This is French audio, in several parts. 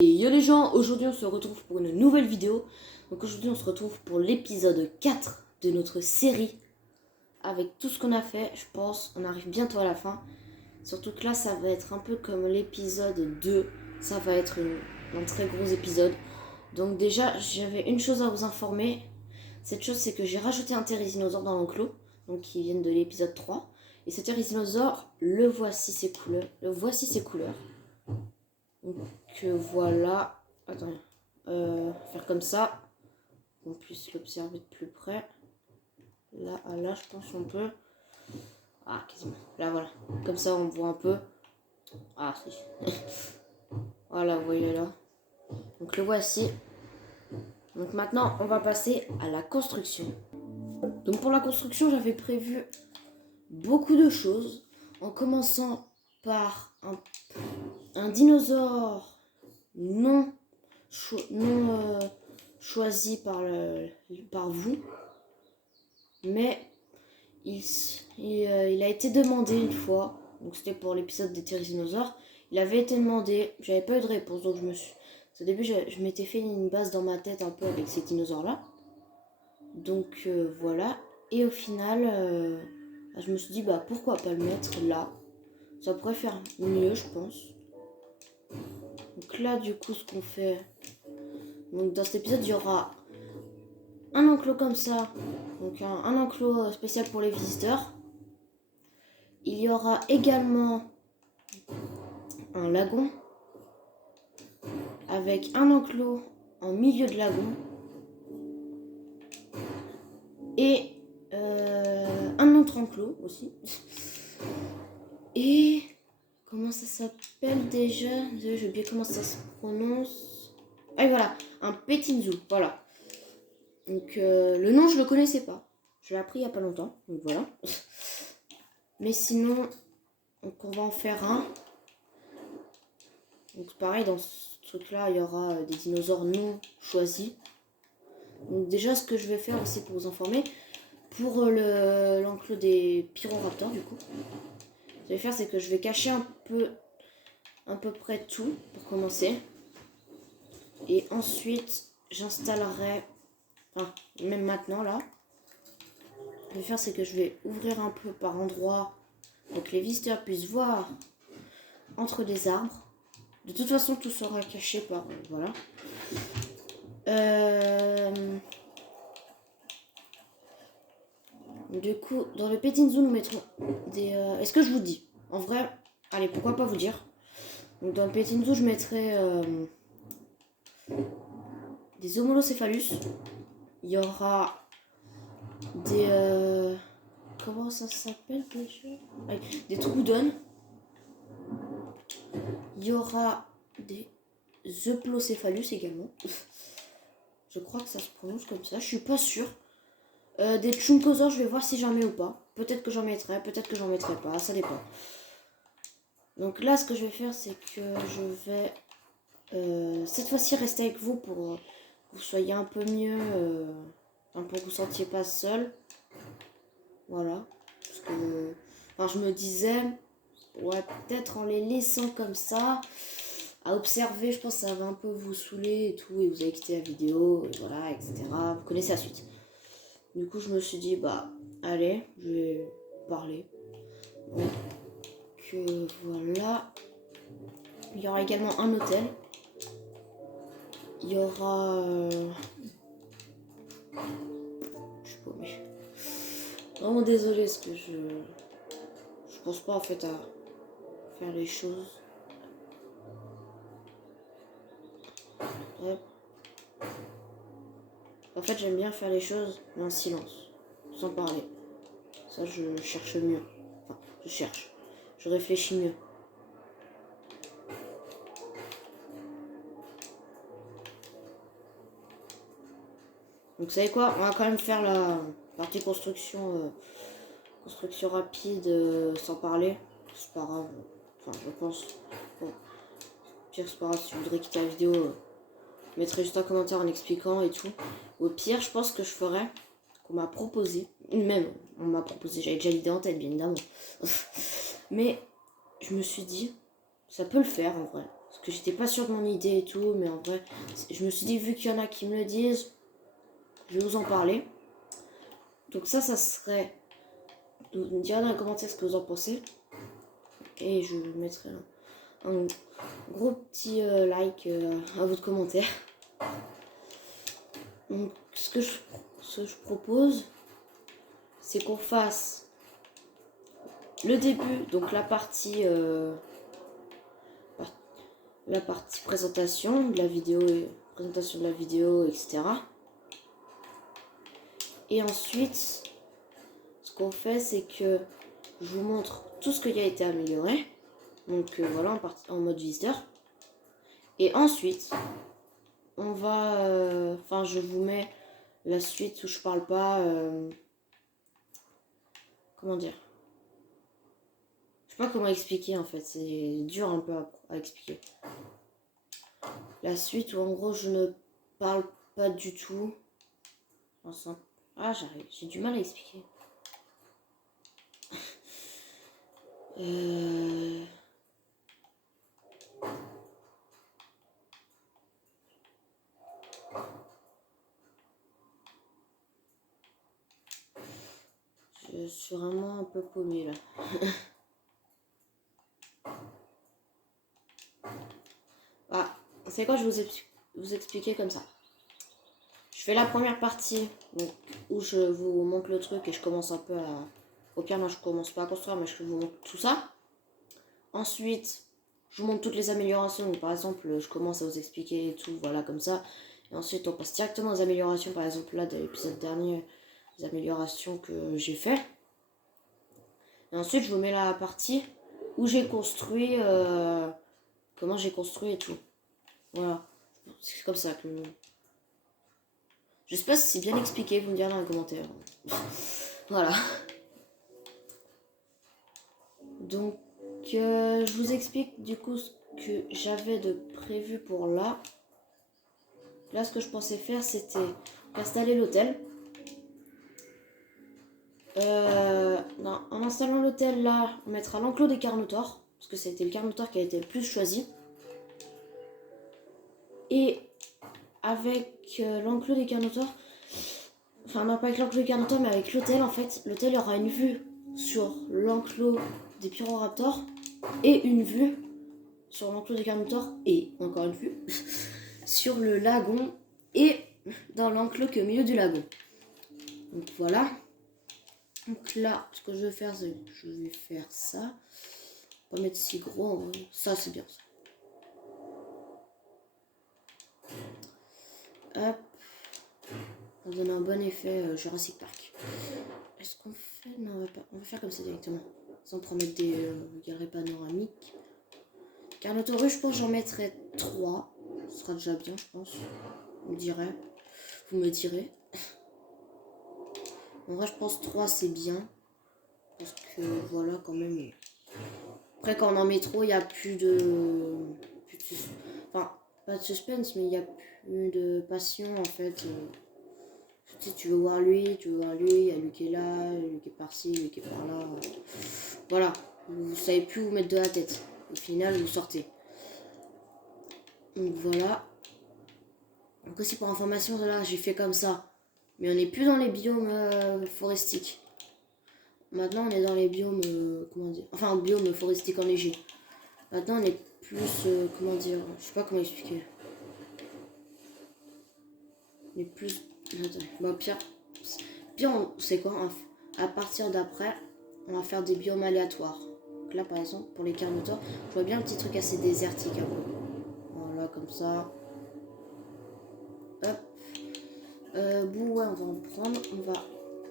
Et yo les gens, aujourd'hui on se retrouve pour une nouvelle vidéo. Donc aujourd'hui on se retrouve pour l'épisode 4 de notre série. Avec tout ce qu'on a fait, je pense on arrive bientôt à la fin. Surtout que là ça va être un peu comme l'épisode 2. Ça va être un très gros épisode. Donc déjà j'avais une chose à vous informer. Cette chose c'est que j'ai rajouté un thérisinosaure dans l'enclos. Donc qui vient de l'épisode 3. Et ce thérisinosaure, le voici ses couleurs. Donc voilà, attends, faire comme ça, qu'on puisse l'observer de plus près. Là à là, je pense qu'on peut. Ah, quasiment. Là voilà, comme ça on voit un peu. Ah si. Voilà, vous voyez là. Donc le voici. Donc maintenant, on va passer à la construction. Donc pour la construction, j'avais prévu beaucoup de choses, en commençant par un dinosaure non choisi par vous, mais il a été demandé une fois, donc c'était pour l'épisode des thérisinosaures. Il avait été demandé, j'avais pas eu de réponse, donc au début je m'étais fait une base dans ma tête un peu avec ces dinosaures là, donc voilà. Et au final je me suis dit bah pourquoi pas le mettre là, ça pourrait faire mieux je pense. Donc là du coup ce qu'on fait, donc dans cet épisode il y aura un enclos comme ça, donc un enclos spécial pour les visiteurs. Il y aura également un lagon avec un enclos en milieu de lagon et un autre enclos aussi. Et comment ça s'appelle déjà? J'ai oublié comment ça se prononce. Ah et voilà, un petting zoo, voilà. Donc le nom je le connaissais pas, je l'ai appris il y a pas longtemps, donc voilà. Mais sinon, donc on va en faire un. Donc pareil, dans ce truc là il y aura des dinosaures non choisis. Donc déjà ce que je vais faire aussi pour vous informer, pour l'enclos des pyroraptors du coup, ce que je vais faire c'est que je vais cacher à peu près tout pour commencer. Et ensuite j'installerai, enfin même maintenant là, ce que je vais faire c'est que je vais ouvrir un peu par endroit pour que les visiteurs puissent voir entre des arbres. De toute façon tout sera caché par, voilà. Du coup, dans le petting zoo, nous mettrons des... Est-ce que je vous dis? En vrai, allez, pourquoi pas vous dire. Donc dans le petting zoo, je mettrai des homolocéphalus. Il y aura des... comment ça s'appelle déjà? Des troudons. Il y aura des euplocéphalus également. Je crois que ça se prononce comme ça, je suis pas sûre. Des chunkosaures, je vais voir si j'en mets ou pas. Peut-être que j'en mettrai, peut-être que j'en mettrai pas, ça dépend. Donc là, ce que je vais faire, c'est que je vais cette fois-ci rester avec vous pour que vous soyez un peu mieux, pour que vous ne sentiez pas seul. Voilà. Parce que, enfin, je me disais, ouais, peut-être en les laissant comme ça, à observer, je pense que ça va un peu vous saouler et tout, et vous allez quitter la vidéo, et voilà, etc. Vous connaissez la suite. Du coup, je me suis dit, bah, allez, je vais parler. Donc, voilà. Il y aura également un hôtel. Il y aura... je suis paumée. Vraiment désolée, parce que je pense pas en fait à faire les choses. Hop. En fait, j'aime bien faire les choses mais en silence, sans parler. Ça, je cherche mieux. Enfin, je réfléchis mieux. Donc, vous savez quoi? On va quand même faire la partie construction, construction rapide sans parler. C'est pas grave. Enfin, je pense. Bon, pire, c'est pas grave. Si vous voudrez quitter la vidéo, je mettrai juste un commentaire en expliquant et tout. Au pire, je pense que je ferai qu'on m'a proposé. Même, on m'a proposé. J'avais déjà l'idée en tête, bien évidemment. Mais je me suis dit, ça peut le faire en vrai. Parce que j'étais pas sûre de mon idée et tout, mais en vrai, je me suis dit, vu qu'il y en a qui me le disent, je vais vous en parler. Donc ça serait... Vous me direz dans les commentaires ce que vous en pensez. Et je mettrai un gros petit like à votre commentaire. Donc ce que je propose, c'est qu'on fasse le début, donc la partie présentation de la vidéo, présentation de la vidéo, etc. Et ensuite, ce qu'on fait, c'est que je vous montre tout ce qui a été amélioré. Donc voilà, en mode visiteur. Et ensuite, on va... Enfin, je vous mets la suite où je parle pas... comment dire? Je sais pas comment expliquer en fait. C'est dur un peu à expliquer. La suite où en gros je ne parle pas du tout. Ah, j'arrive. J'ai du mal à expliquer. Je suis vraiment un peu paumée là. Ah, c'est quoi, je vais vous expliquer comme ça. Je fais la première partie donc, où je vous montre le truc et je commence un peu à... Au pire, moi je commence pas à construire, mais je vous montre tout ça. Ensuite, je vous montre toutes les améliorations. Donc, par exemple, je commence à vous expliquer et tout, voilà, comme ça. Et ensuite, on passe directement aux améliorations. Par exemple, là, de l'épisode dernier, les améliorations que j'ai fait. Et ensuite, je vous mets la partie où j'ai construit, comment j'ai construit et tout. Voilà. C'est comme ça que... Je sais pas si c'est bien expliqué, vous me direz dans les commentaires. Voilà. Donc, je vous explique du coup ce que j'avais de prévu pour là. Là, ce que je pensais faire, c'était installer l'hôtel. En installant l'hôtel, là, on mettra l'enclos des Carnotaures, parce que c'était le Carnotaure qui a été le plus choisi. Et avec l'enclos des Carnotaures, enfin non pas avec l'enclos des Carnotaures, mais avec l'hôtel, en fait, l'hôtel aura une vue sur l'enclos des Pyroraptors et une vue sur l'enclos des Carnotaures et encore une vue sur le lagon et dans l'enclos qui est au milieu du lagon. Donc voilà. Donc là, ce que je vais faire, c'est je vais faire ça. Pas mettre si gros, hein. Ça c'est bien ça. Hop. On donne un bon effet Jurassic Park. Est-ce qu'on fait... Non, on va faire comme ça directement. Sans promettre des galeries panoramiques. Carnotaurus, je pense que j'en mettrai 3. Ce sera déjà bien, je pense. Vous me direz. En vrai, je pense 3 c'est bien. Parce que voilà, quand même. Après, quand on en met trop, il n'y a plus de... Enfin, pas de suspense, mais il n'y a plus de passion en fait. Tu veux voir lui, il y a lui qui est là, lui qui est par-ci, lui qui est par-là. Voilà, vous savez plus où mettre de la tête. Au final, vous sortez. Donc voilà. Donc aussi pour information, là, j'ai fait comme ça. Mais on n'est plus dans les biomes forestiques. Maintenant, on est dans les biomes, comment dire, enfin, biomes forestiques enneigés. Maintenant, on est plus, comment dire, je sais pas comment expliquer. On est plus, attendez, bah pire, c'est quoi, à partir d'après, on va faire des biomes aléatoires. Donc là, par exemple, pour les Carnotaures, je vois bien un petit truc assez désertique un peu. Voilà, comme ça. Hop. Ouais, on va en prendre, on va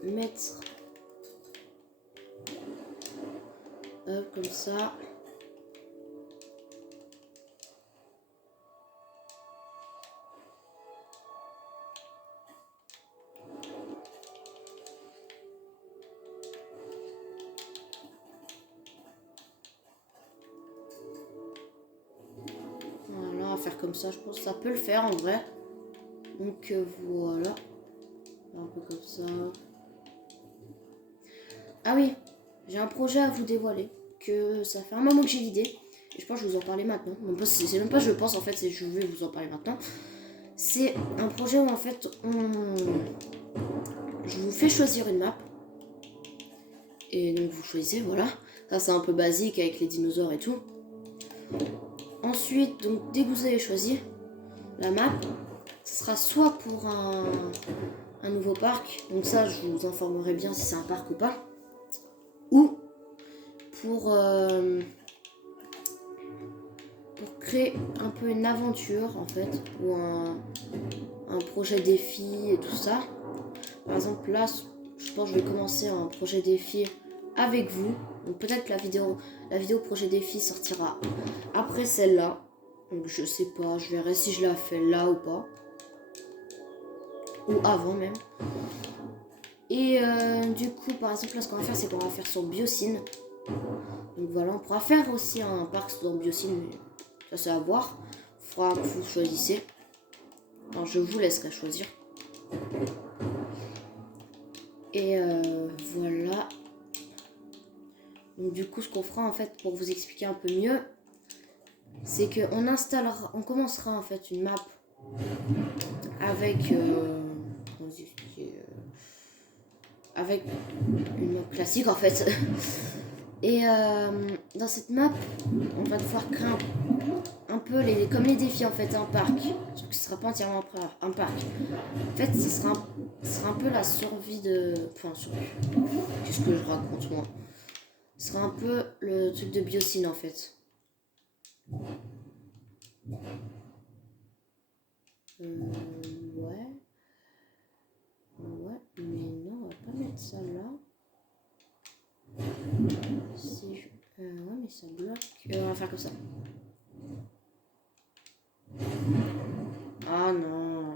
mettre... Hop, comme ça. Voilà, on va faire comme ça, je pense que ça peut le faire en vrai. Donc voilà. Un peu comme ça. Ah oui, j'ai un projet à vous dévoiler. Que ça fait un moment que j'ai l'idée. je pense que je vais vous en parler maintenant. C'est même pas je pense en fait, c'est je vais vous en parler maintenant. C'est un projet où en fait je vous fais choisir une map. Et donc vous choisissez, voilà. Ça c'est un peu basique avec les dinosaures et tout. Ensuite, donc dès que vous avez choisi la map, ce sera soit pour un nouveau parc, donc ça je vous informerai bien si c'est un parc ou pas, ou pour créer un peu une aventure en fait, ou un projet défi et tout ça. Par exemple là, je pense que je vais commencer un projet défi avec vous. Donc peut-être la vidéo projet défi sortira après celle-là. Donc je sais pas, je verrai si je la fais là ou pas. Ou avant même. Et du coup, par exemple, là ce qu'on va faire, c'est qu'on va faire sur Biocine. Donc voilà, on pourra faire aussi un parc sur Biocine, mais ça c'est à voir. Faudra que vous choisissez. Alors je vous laisserai choisir. Et voilà. Donc du coup, ce qu'on fera en fait pour vous expliquer un peu mieux, c'est qu'on installera, on commencera en fait une map avec avec une map classique en fait. Et dans cette map, on va devoir créer un peu comme les défis en fait, un parc. Sauf que ce sera pas entièrement un parc. En fait, ce sera un peu la survie de. Enfin, survie. Qu'est-ce que je raconte moi? Ce sera un peu le truc de Biocine en fait. Ouais. Ouais, mais non, on va pas mettre ça là. Ouais, mais ça bloque. On va faire comme ça. Ah non.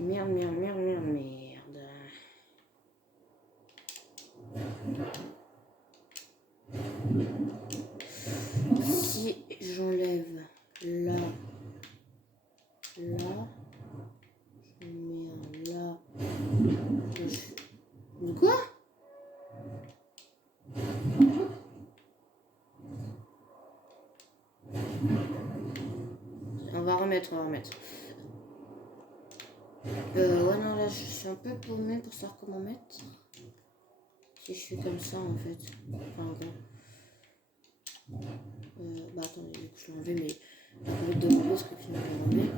Merde, merde, merde, merde, merde. Si j'enlève là, là, je mets un là. De quoi? On va remettre. Ouais, non, là, je suis un peu paumée pour savoir comment mettre. Si je suis comme ça, en fait. Enfin, bon. Bah, attendez, du coup, je l'ai enlevé, mais je vais mettre de nouveau parce que finalement, je l'ai enlevé.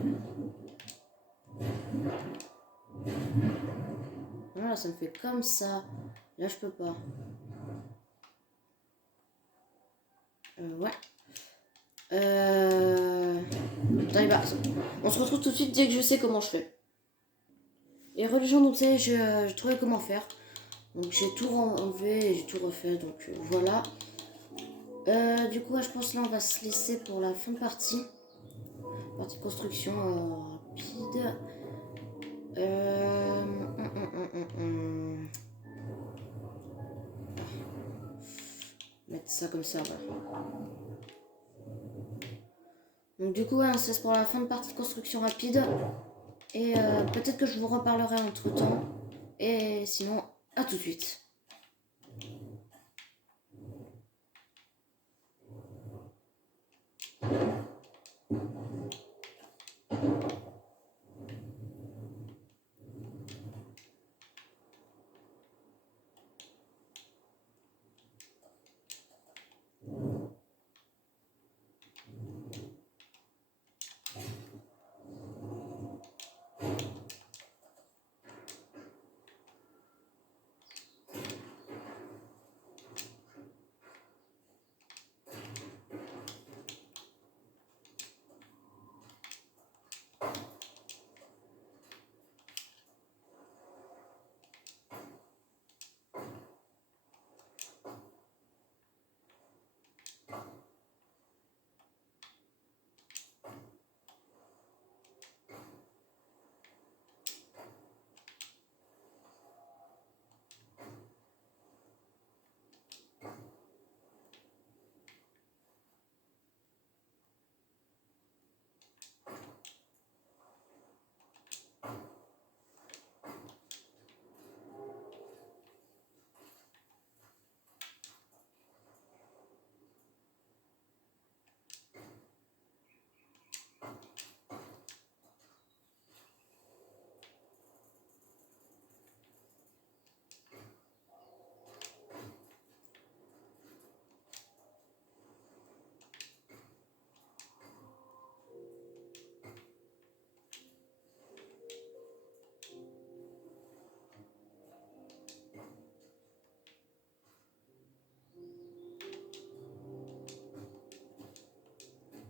Voilà, ça me fait comme ça. Là, je peux pas. Ouais. Attendez, bah, on se retrouve tout de suite dès que je sais comment je fais. Et religion, donc, c'est je trouvais comment faire. Donc, j'ai tout enlevé et j'ai tout refait. Donc, voilà. Du coup, je pense là, on va se laisser pour la fin de partie. Partie de construction rapide. Mettre ça comme ça, voilà. Donc du coup, ouais, on se laisse pour la fin de partie de construction rapide. Et peut-être que je vous reparlerai entre temps. Et sinon, à tout de suite.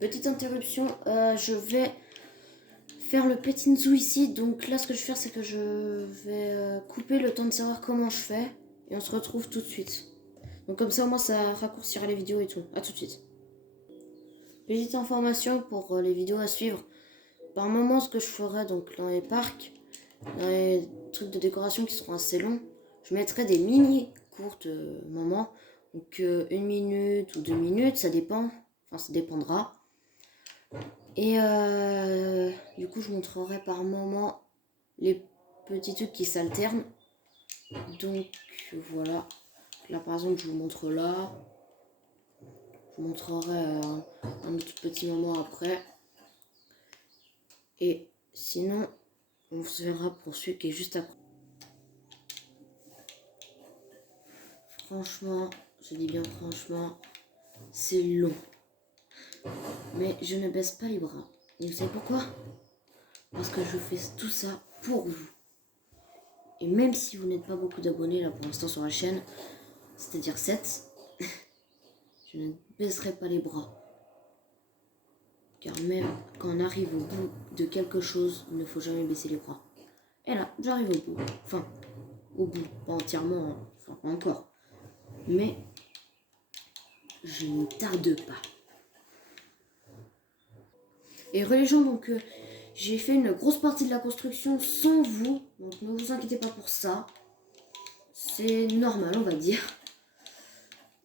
Petite interruption, je vais faire le petit zoo ici. Donc là, ce que je vais faire, c'est que je vais couper le temps de savoir comment je fais. Et on se retrouve tout de suite. Donc comme ça, au moins, ça raccourcira les vidéos et tout. A tout de suite. Petite information pour les vidéos à suivre. Par moment, ce que je ferai donc dans les parcs, dans les trucs de décoration qui seront assez longs, je mettrai des mini courtes moments. Donc 1 minute ou 2 minutes, ça dépend. Enfin, ça dépendra. Et du coup, je montrerai par moment les petits trucs qui s'alternent. Donc voilà. Là, par exemple, je vous montre là. Je vous montrerai un autre petit moment après. Et sinon, on se verra pour celui qui est juste après. Franchement, je dis bien franchement, c'est long. Mais je ne baisse pas les bras. Et vous savez pourquoi? Parce que je fais tout ça pour vous. Et même si vous n'êtes pas beaucoup d'abonnés là pour l'instant sur la chaîne, c'est-à-dire 7, je ne baisserai pas les bras. Car même quand on arrive au bout de quelque chose, il ne faut jamais baisser les bras. Et là, j'arrive au bout. Enfin, au bout, pas entièrement, hein. Enfin pas encore. Mais je ne tarde pas. Et religion, donc j'ai fait une grosse partie de la construction sans vous, donc ne vous inquiétez pas pour ça. C'est normal, on va dire.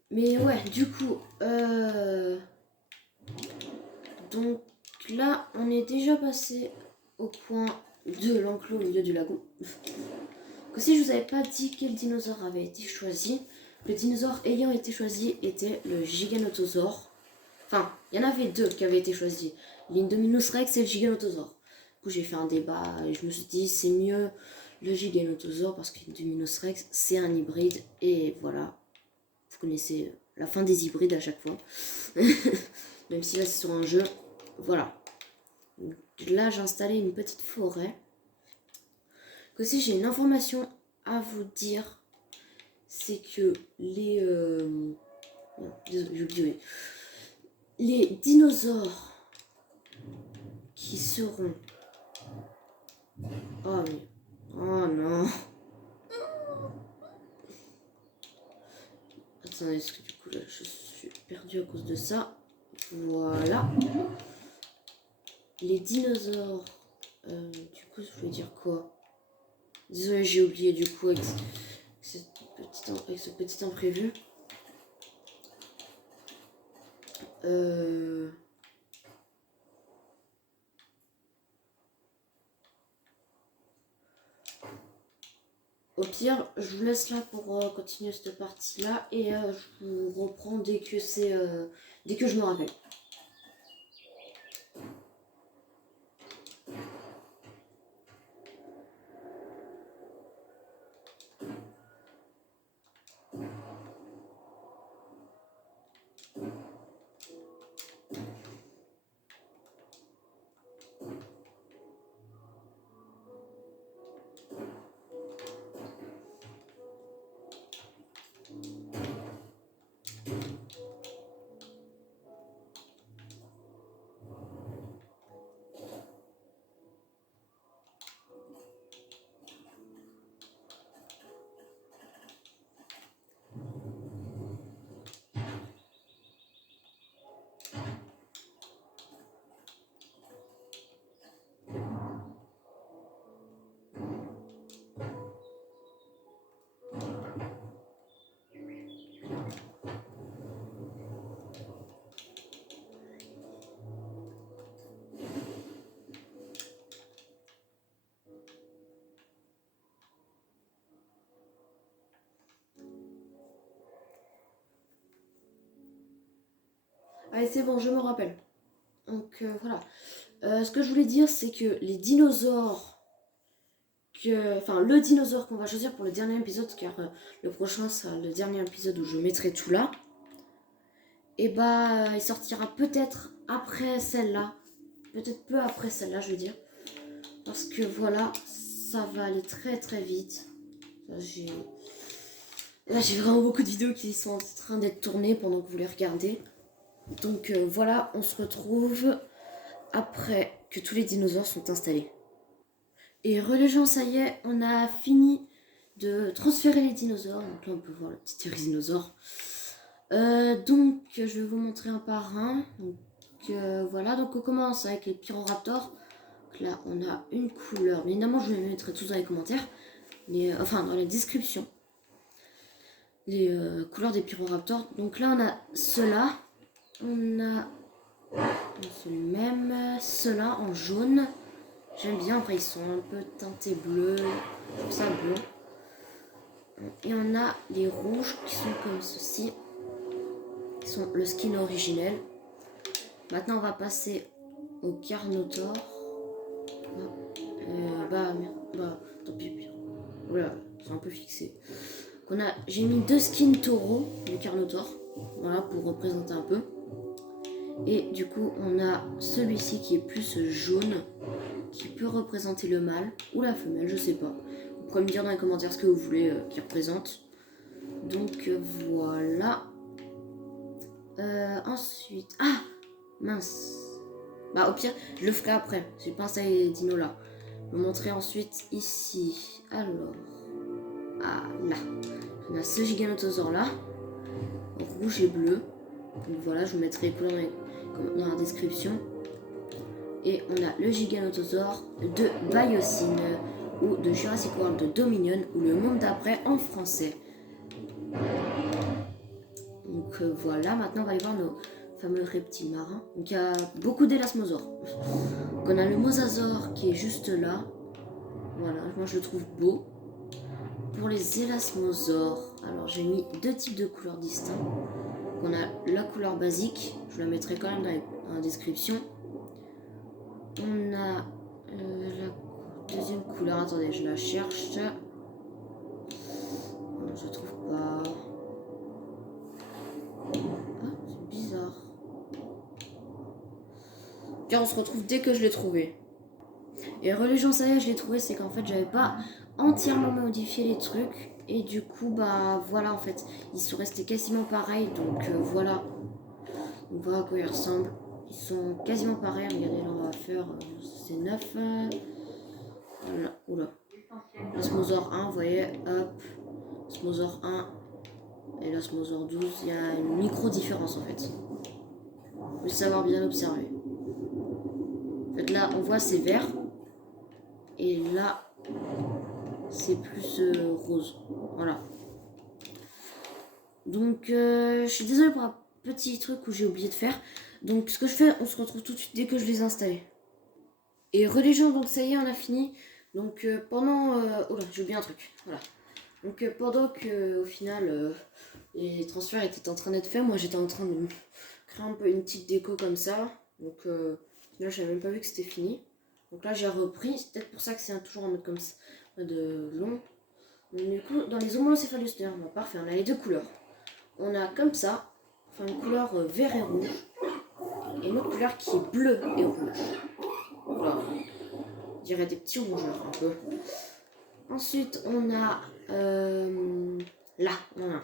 Mais ouais, du coup, donc là, on est déjà passé au point de l'enclos au milieu du lagon. Que si je vous avais pas dit quel dinosaure avait été choisi, le dinosaure ayant été choisi était le Giganotosaure. Enfin, il y en avait 2 qui avaient été choisis, l'Indominus Rex et le Giganotosaure. Du coup, j'ai fait un débat et je me suis dit c'est mieux le Giganotosaure parce que l'Indominus Rex c'est un hybride et voilà. Vous connaissez la fin des hybrides à chaque fois. Même si là c'est sur un jeu. Voilà. Donc, là j'ai installé une petite forêt. Aussi j'ai une information à vous dire. C'est que les... désolé, j'ai oublié. Les dinosaures qui seront... Oh mais... Oh non. Attendez, est-ce que du coup là je suis perdue à cause de ça. Voilà. Les dinosaures... du coup je voulais dire quoi? Désolé, j'ai oublié du coup avec ce petit imprévu. Au pire, je vous laisse là pour continuer cette partie-là et je vous reprends dès que dès que je me rappelle. Allez, c'est bon, je me rappelle. Donc voilà. Ce que je voulais dire, c'est que les dinosaures enfin le dinosaure qu'on va choisir pour le dernier épisode, car le prochain sera le dernier épisode où je mettrai tout là, et bah il sortira peut-être après celle-là, peut-être peu après celle-là je veux dire, parce que voilà, ça va aller très très vite. Là j'ai vraiment beaucoup de vidéos qui sont en train d'être tournées pendant que vous les regardez. Donc voilà, on se retrouve après que tous les dinosaures sont installés. Et religion, ça y est, on a fini de transférer les dinosaures. Donc là, on peut voir le petit thérisinosaure. Donc, je vais vous montrer un par un. Donc, voilà, donc on commence avec les pyroraptors. Donc là, on a une couleur. Bien évidemment, je vais mettre tout dans les commentaires. Enfin, dans la description. Les couleurs des pyroraptors. Donc là, on a ceux-là. On a ceux-là en jaune. J'aime bien, après ils sont un peu teintés bleu. Je trouve ça beau. Et on a les rouges qui sont comme ceci. Qui sont le skin originel. Maintenant, on va passer au Carnotaur. Tant pis. Voilà, c'est un peu fixé. J'ai mis 2 skins taureaux du Carnotaur. Voilà, pour représenter un peu. Et du coup, on a celui-ci qui est plus jaune, qui peut représenter le mâle ou la femelle, je sais pas. Vous pouvez me dire dans les commentaires ce que vous voulez qu'il représente. Donc voilà. Ensuite... Ah mince. Bah au pire, je le ferai après. J'ai pas installé les dinos là. Je vais vous montrer ensuite ici. Alors... Ah là. On a ce giganotosaure là. Rouge et bleu. Donc voilà, je vous mettrai les couleurs dans la description. Et on a le giganotosaure de Biosyn ou de Jurassic World de Dominion ou le monde d'après en français. Donc voilà, maintenant on va aller voir nos fameux reptiles marins. Donc il y a beaucoup d'élasmosaures. Donc on a le mosasaure qui est juste là. Voilà, moi je le trouve beau. Pour les élasmosaures, alors j'ai mis 2 types de couleurs distincts. On a la couleur basique, je la mettrai quand même dans la description. On a la deuxième couleur, attendez, je la cherche. Je trouve pas. Ah, c'est bizarre. Car on se retrouve dès que je l'ai trouvé. Et religion, ça y est, je l'ai trouvé, c'est qu'en fait, j'avais pas entièrement modifié les trucs. Et du coup, bah voilà, en fait, ils sont restés quasiment pareils. Donc voilà. On voit à quoi ils ressemblent. Ils sont quasiment pareils. Regardez, là, on va faire. C'est 9. Voilà. Oula. L'osmosaure 1, vous voyez, hop. L'osmosaure 1 et l'osmosaure 12. Il y a une micro-différence en fait. Il faut savoir bien observer. En fait, là, on voit c'est vert. Et là, c'est plus rose. Voilà. Donc, je suis désolée pour un petit truc où j'ai oublié de faire. Donc, ce que je fais, on se retrouve tout de suite dès que je les ai installés. Et religion, donc ça y est, on a fini. Donc, pendant... oh là, j'ai oublié un truc. Voilà. Donc, pendant que, au final, les transferts étaient en train d'être faits, moi, j'étais en train de créer un peu une petite déco comme ça. Donc, là, j'avais même pas vu que c'était fini. Donc là, j'ai repris. C'est peut-être pour ça que c'est toujours en mode comme ça, de long. Donc, du coup, dans les homolocéphalus, bon, parfait, on a les 2 couleurs. On a comme ça, enfin une couleur vert et rouge, et une autre couleur qui est bleue et rouge. Voilà. On dirait des petits rougeurs un peu. Ensuite, on a là, on en a un.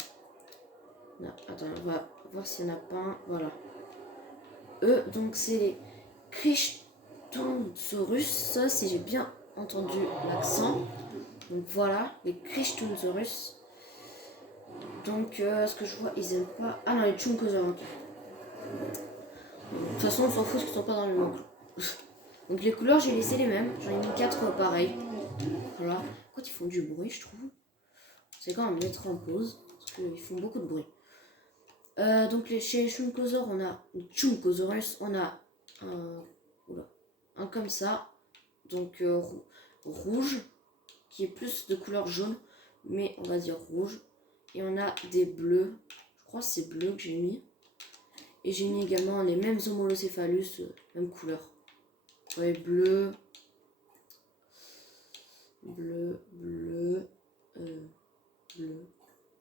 Attends, on va voir s'il n'y en a pas un. Voilà. Eux, donc c'est les Crichtonsaurus, si j'ai bien entendu l'accent. Donc voilà, les Crichtonsaurus. Donc, ce que je vois, ils aiment pas. Ah non, les Chunkosaurus. Okay. De toute façon, on s'en fout parce qu'ils sont pas dans le même enclos. Donc, les couleurs, j'ai laissé les mêmes. J'en ai mis 4 pareils. Voilà. Pourquoi ils font du bruit, je trouve. C'est quand même mettre en pause. Parce qu'ils font beaucoup de bruit. Donc, chez les Chunkosaurus, on a. Chunkosaurus, on a un comme ça. Donc, rouge. Qui est plus de couleur jaune. Mais on va dire rouge. Et on a des bleus. Je crois que c'est bleu que j'ai mis. Et j'ai mis également les mêmes homolocéphalus, même couleur. Ouais, bleu. Bleu.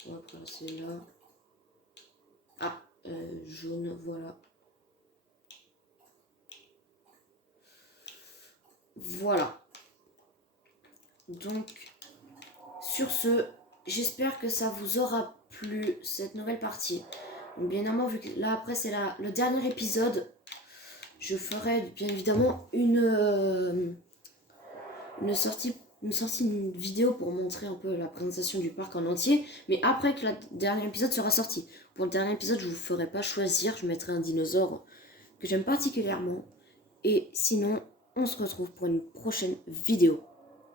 On va passer là. Ah, jaune, voilà. Voilà. Donc, sur ce, j'espère que ça vous aura plu, cette nouvelle partie Donc bien évidemment, vu que là après c'est le dernier épisode, je ferai bien évidemment une sortie une vidéo pour montrer un peu la présentation du parc en entier, mais après que le dernier épisode sera sorti. Pour le dernier épisode, je vous ferai pas choisir, je mettrai un dinosaure que j'aime particulièrement. Et sinon, on se retrouve pour une prochaine vidéo.